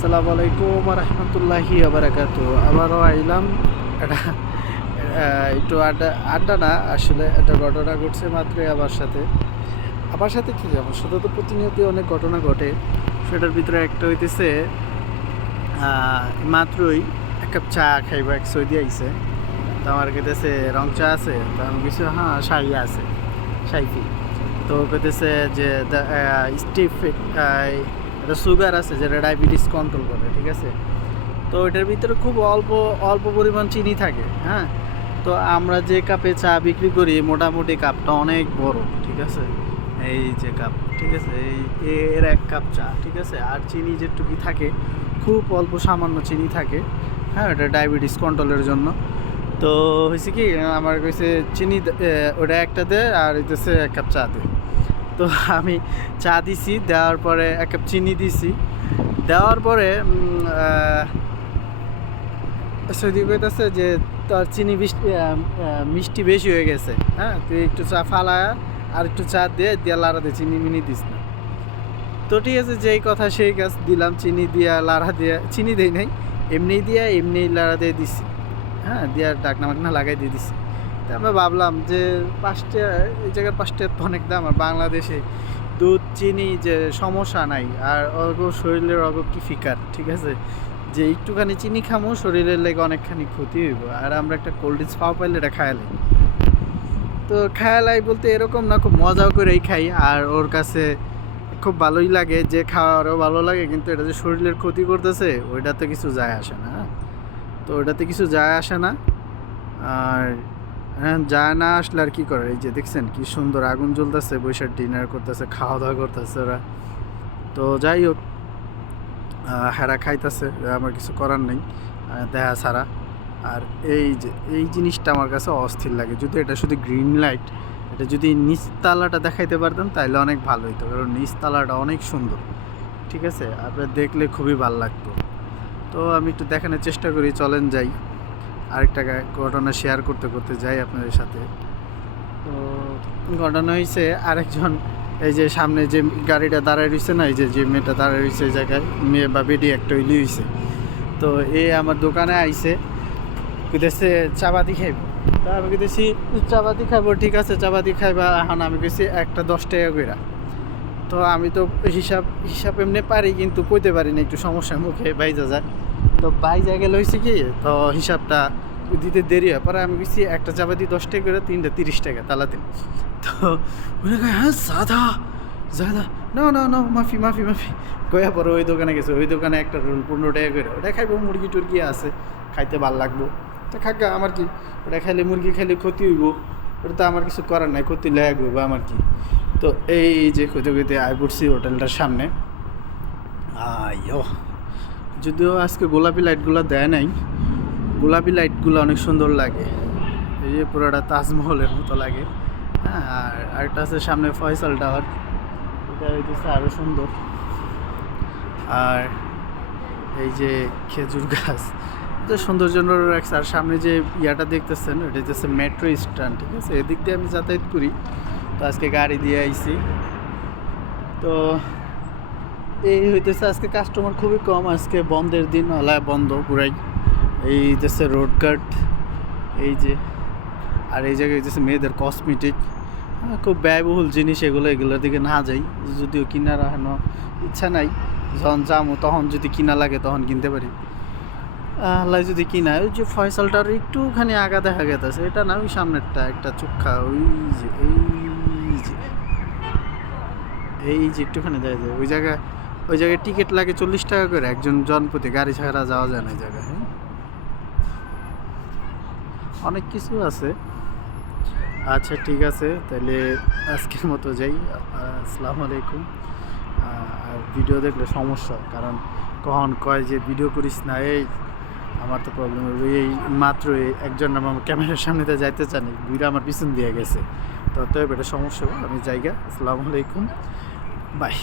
আসসালামু আলাইকুম রহমতুল্লাহি বারাকাতু। আবারও আইলাম এটা একটু আড্ডা না, আসলে একটা ঘটনা ঘটছে মাত্রই আমার সাথে কি আমার সাথে তো প্রতিনিয়ত অনেক ঘটনা ঘটে। সেটার ভিতরে একটা হইতেছে মাত্রই এক কাপ চা খাইবা, এক সৌদি আইছে। তো আমার কাছে রং চা আছে, তো আমি কিছু হ্যাঁ শাহি আছে, শাইফি। তো কইতেছে যে স্টিফ এটা সুগার আছে যেটা ডায়াবেটিস কন্ট্রোল করে, ঠিক আছে। তো এটার ভিতরে খুব অল্প অল্প পরিমাণ চিনি থাকে, হ্যাঁ। তো আমরা যে কাপে চা বিক্রি করি মোটামুটি কাপটা অনেক বড়, ঠিক আছে। এই যে কাপ, ঠিক আছে, এর এক কাপ চা, ঠিক আছে। আর চিনি যেটুকু থাকে খুব অল্প সামান্য চিনি থাকে, হ্যাঁ, এটা ডায়াবেটিস কন্ট্রোলের জন্য। তো হয়েছে কি, আমার কইছে চিনি ওটা একটা দে আর হইতেছে এক কাপ চা দে। তো আমি চা দিছি, দেওয়ার পরে এক কাপ চিনি দিছি, দেওয়ার পরে সৌদি কইতেছে যে তোর চিনি মিষ্টি বেশি হয়ে গেছে, হ্যাঁ, তুই একটু চা ফালায়া আর একটু চা দিয়ে লাড়া দে, চিনি মিনি দিস না। তো ঠিক আছে, যেই কথা সেই কাজ, দিলাম চিনি দিয়া লাড়া দিয়ে, চিনি দেই নাই, এমনি লাড়া দিয়ে দিছি, হ্যাঁ, দিয়ে ডাকনা মাকনা লাগাই দিয়ে দিছি। তা আমরা ভাবলাম যে এই জায়গার 5 টাকা তো অনেক দাম, আর বাংলাদেশে দুধ চিনি যে সমস্যা নাই, আর শরীরের কি ফিকার, ঠিক আছে, যে একটুখানি চিনি খামো শরীরের লেগে অনেকখানি ক্ষতি হইব। আর আমরা একটা কোল্ড ড্রিঙ্কস পাইলে এটা খায়ালাই। তো খায়ালাই বলতে এরকম না, খুব মজাও করেই খাই, আর ওর কাছে খুব ভালোই লাগে, যে খাওয়ারও ভালো লাগে। কিন্তু এটা যে শরীরের ক্ষতি করতেছে ওইটাতে কিছু যায় আসে না, তো ওইটাতে কিছু যায় আসে না। আর হ্যাঁ, যায় না আসলে আর কি করে, এই যে দেখছেন কি সুন্দর আগুন জ্বলতেছে, বৈশাখ ডিনার করতেছে, খাওয়া দাওয়া করতেছে ওরা। তো যাই হোক, হেরা খাইতেছে, আমার কিছু করার নেই দেখা ছাড়া। আর এই জিনিসটা আমার কাছে অস্থির লাগে। যদি এটা শুধু গ্রিন লাইট, এটা যদি নিচতলাটা দেখাইতে পারতাম তাহলে অনেক ভালো হতো, কারণ নিচতলাটা অনেক সুন্দর, ঠিক আছে, আপনার দেখলে খুবই ভালো লাগতো। তো আমি একটু দেখানোর চেষ্টা করি, চলেন যাই, আরেকটা ঘটনা শেয়ার করতে করতে যাই আপনাদের সাথে। তো ঘটনা হয়েছে, আরেকজন এই যে সামনে যে গাড়িটা দাঁড়ায় রয়েছে না, এই যে মেয়েটা দাঁড়ায় রয়েছে এই জায়গায়, মেয়ে বা বেডি একটা হইলি হয়েছে। তো এ আমার দোকানে আইছে, কইতেছে চাপাতি খাইব। তা আমি কইতেছি চাপাতি খাইবো, ঠিক আছে চাপাতি খাইবা। এখন আমি কইছি একটা 10 টাকা কইরা। তো আমি তো হিসাব এমনি পারি, কিন্তু কইতে পারি না, একটু সমস্যা, মুখে বাইজা যায়। তো বাইজা গেলে হয়েছে কি, তো হিসাবটা দিতে দেরি হয়, পরে আমি কইছি একটা চাপাতি 10 টাকা করে, 3টা 30 টাকা তালা দিন। তো উনি কয় হ্যাঁ জাদা না না না, মাফি কয়া পরে ওই দোকানে গেছে, ওই দোকানে একটা রোল 15 টাকা করে, ওটা খাইবো, মুরগি টুরগি আছে, খাইতে ভাল লাগবো। তো খাগা, আমার কি, ওটা খাইলে মুরগি খাইলে ক্ষতি হইব, ওটা তো আমার কিছু করার নাই, ক্ষতি লাগবে বা আমার কি। তো এই যে খুঁজে আয় পড়ছি হোটেলটার সামনে। যদিও আজকে গোলাপি লাইটগুলো দেয় নাই, গোলাপি লাইটগুলো অনেক সুন্দর লাগে, এই যে পুরোটা তাজমহলের মতো লাগে, হ্যাঁ। আর আরেকটা আছে সামনে ফয়সাল টাওয়ার, এটা হইতেছে আরও সুন্দর। আর এই যে খেজুর গাছ, এটা সৌন্দর্য রাখছে। আর সামনে যে ইয়াটা দেখতেছেন, এটা হচ্ছে মেট্রো স্ট্যান্ড, ঠিক আছে, এদিক দিয়ে আমি যাতায়াত করি। তো আজকে গাড়ি দিয়ে আইছি। তো এই হইতেছে আজকে কাস্টমার খুবই কম, আজকে বন্ধের দিন, হলায় বন্ধ পুরাই। এই হইতেছে রোড গার্ড, এই যে, আর এই জায়গায় হইতেছে মেয়েদের কসমেটিক, খুব ব্যয়বহুল জিনিস এগুলোর দিকে না যাই, যদিও কিনার এখনো ইচ্ছা নাই। যখন যাবো তখন যদি কিনা লাগে তখন কিনতে পারি, আল্লাহ যদি কিনা। ওই যে ফয়সালটার একটুখানি আগা দেখা গেছে, এটা না, ওই সামনেরটা একটা চোখা, এই যে একটুখানি দেখা যায়, ওই জায়গায় টিকিট লাগে 40 টাকা করে একজন জনপ্রতি, গাড়ি ছাড়া যাওয়া যায় না এই জায়গায়। হ্যাঁ, অনেক কিছু আছে। আচ্ছা ঠিক আছে, তাহলে আজকের মতো যাই। আসসালামু আলাইকুম। আর ভিডিও দেখলে সমস্যা, কারণ কখন কয় যে ভিডিও করিস না, এই আমার তো প্রবলেম হবে। এই মাত্র একজন আমার ক্যামেরার সামনে তো যাইতে চানি, ভিডিও আমার পিছন দিয়ে গেছে, তো এটা সমস্যা, আমি জায়গা। আসসালামু আলাইকুম, বাই।